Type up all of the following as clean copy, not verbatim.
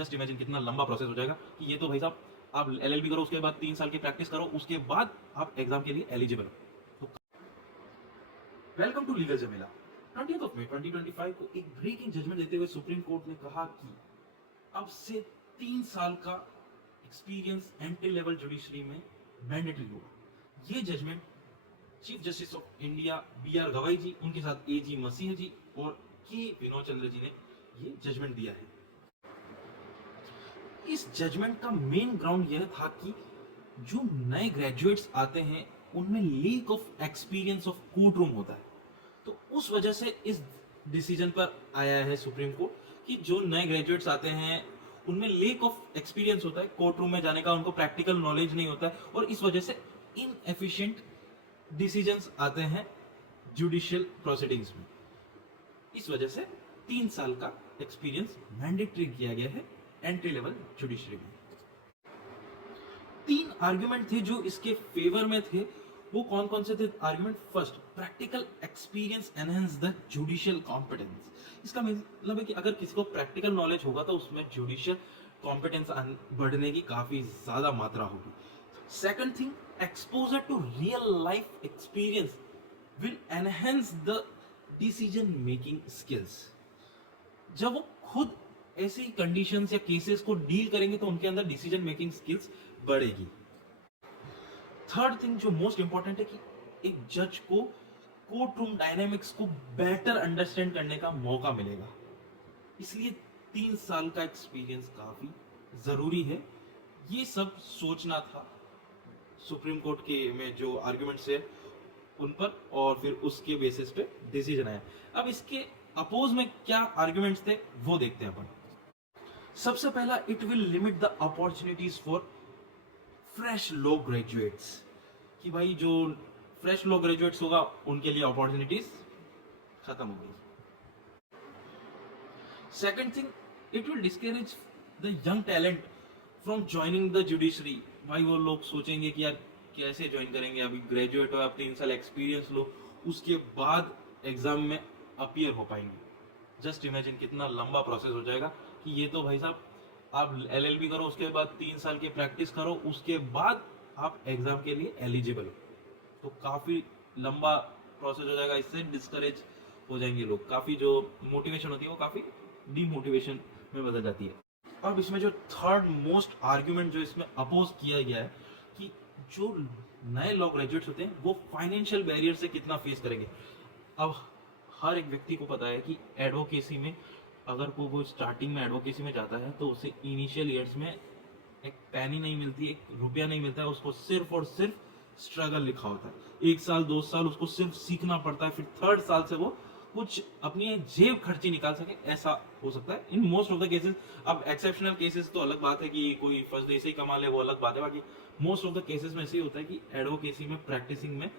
Just imagine कितना लंबा process हो जाएगा कि ये तो भाई साहब आप एलएलबी करो, उसके बाद 3 साल की प्रैक्टिस करो, उसके बाद आप एग्जाम के लिए एलिजिबल हो। Welcome to Legal Jhamela. 20th of May 2025 को एक ब्रेकिंग जजमेंट देते हुए सुप्रीम कोर्ट ने कहा कि अब से 3 साल का एक्सपीरियंस एंट्री लेवल जुडिशरी में मैंडेटरी होगा। ये judgement chief justice of India BR Gavai जी, उनके साथ AG मसीह जी और के विनोद चंद्र जी ने ये जजमेंट दिया है। इस जजमेंट का मेन ग्राउंड यह था कि जो नए ग्रेजुएट्स आते हैं उनमें lake of experience of court room होता है, तो उस वजह से इस डिसीजन पर आया है सुप्रीम कोर्ट कि जो नए ग्रेजुएट्स आते हैं उनमें लेक ऑफ एक्सपीरियंस होता है कोर्ट रूम में जाने का, उनको प्रैक्टिकल नॉलेज नहीं होता है और इस वजह से इनएफिशिएंट डिसीजंस आते हैं जुडिशियल प्रोसीडिंग्स में। इस वजह से 3 साल का एक्सपीरियंस मैंडेटरी किया गया है एंट्री लेवल जुडिशरी में। 3 आर्गुमेंट थे जो इसके फेवर में थे। वो कौन कौन से थे argument? First, practical experience enhance the judicial competence. इसका मतलब है कि अगर किसी को प्रैक्टिकल नॉलेज होगा तो उसमें जुडिशियल कॉम्पिटेंस बढ़ने की काफी ज्यादा मात्रा होगी। Second thing, exposure to real life experience will enhance the decision making skills. जब वो खुद ऐसी कंडीशंस या केसेस को डील करेंगे तो उनके अंदर डिसीजन मेकिंग स्किल्स बढ़ेगी। थर्ड थिंग जो मोस्ट इंपॉर्टेंट है कि एक जज को कोर्ट रूम डायनामिक्स को बेटर अंडरस्टैंड करने का मौका मिलेगा, इसलिए 3 साल का एक्सपीरियंस काफी जरूरी है। ये सब सोचना था सुप्रीम कोर्ट के में जो आर्गुमेंट्स है उन पर, और फिर उसके बेसिस पे डिसीजन आया। अब इसके अपोज में क्या आर्गुमेंट्स थे वो देखते हैं अपन। सबसे पहला, it will limit the opportunities for fresh law graduates, कि भाई जो फ्रेश लॉ ग्रेजुएट्स होगा उनके लिए अपॉर्चुनिटीज खत्म हो गई। Second thing, it will discourage the young talent from joining the judiciary. भाई वो लोग सोचेंगे कि यार कैसे ज्वाइन करेंगे, अभी ग्रेजुएट हो, आप 3 साल एक्सपीरियंस लो, उसके बाद एग्जाम में अपीयर हो पाएंगे। जस्ट इमेजिन कितना लंबा प्रोसेस हो जाएगा कि ये तो भाई साहब आप LLB करो, उसके बाद 3 साल की प्रैक्टिस करो, उसके बाद आप एग्जाम के लिए एलिजिबल हो, तो काफी लंबा प्रोसेस हो जाएगा। इससे डिस्करेज हो जाएंगे लोग, काफी जो मोटिवेशन होती है वो काफी डीमोटिवेशन में बदल जाती है। अब इसमें जो थर्ड मोस्ट आर्ग्यूमेंट जो इसमें अपोज किया गया है कि जो नए लॉ ग्रेजुएट्स होते हैं वो फाइनेंशियल बैरियर से कितना फेस करेंगे। अब हर एक व्यक्ति को पता है कि एडवोकेसी में अगर वो स्टार्टिंग में एडवोकेसी में जाता है तो उसे इनिशियल ईयर्स में एक पैनी नहीं मिलती, 1 रुपया नहीं मिलता है, उसको सिर्फ और सिर्फ स्ट्रगल लिखा होता है। 1 साल 2 साल उसको सिर्फ सीखना पड़ता है, फिर 3rd साल से वो कुछ अपनी जेब खर्ची निकाल सके, ऐसा हो सकता है in most of the cases. अब एक्सेप्शनल केसेस तो अलग बात है कि कोई फर्स्ट डे से ही कमा ले, वो अलग बात है। बाकी मोस्ट ऑफ द केसेस में ऐसे ही होता है कि एडवोकेसी में प्रैक्टिसिंग में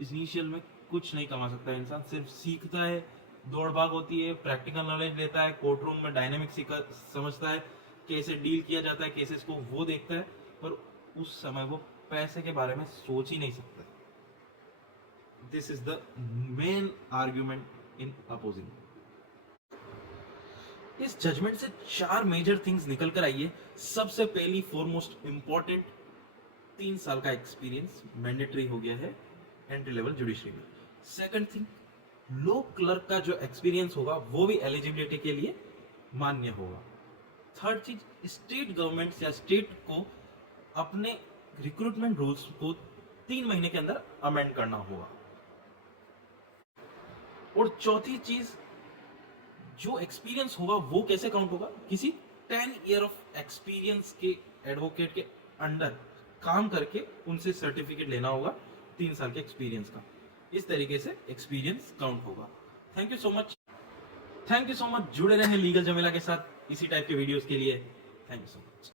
इनिशियल में कुछ नहीं कमा सकता है इंसान, सिर्फ सीखता है, दौड़ भाग होती है, प्रैक्टिकल नॉलेज लेता है, कोर्ट रूम में डायनेमिक समझता है, कैसे डील किया जाता है केसेस को वो देखता है, पर उस समय वो पैसे के बारे में सोच ही नहीं सकता। This is the main argument in opposing. इस जजमेंट से 4 मेजर थिंग्स निकल कर आई है। सबसे पहली फॉरमोस्ट इंपॉर्टेंट, 3 साल का एक्सपीरियंस मैंडेटरी हो गया है एंट्री लेवल जुडिशरी में। सेकंड थिंग, लॉ क्लर्क का जो एक्सपीरियंस होगा वो भी एलिजिबिलिटी के लिए मान्य होगा। थर्ड चीज, स्टेट गवर्नमेंट या स्टेट को अपने रिक्रूटमेंट रूल्स को 3 महीने के अंदर अमेंड करना होगा। और चौथी चीज, जो एक्सपीरियंस होगा वो कैसे काउंट होगा? किसी 10 ईयर ऑफ एक्सपीरियंस के एडवोकेट के अंडर काम करके उनसे सर्टिफिकेट लेना होगा 3 साल के एक्सपीरियंस का। इस तरीके से एक्सपीरियंस काउंट होगा। Thank you so much. जुड़े रहें लीगल जमेला के साथ इसी टाइप के वीडियोस के लिए। Thank you so much.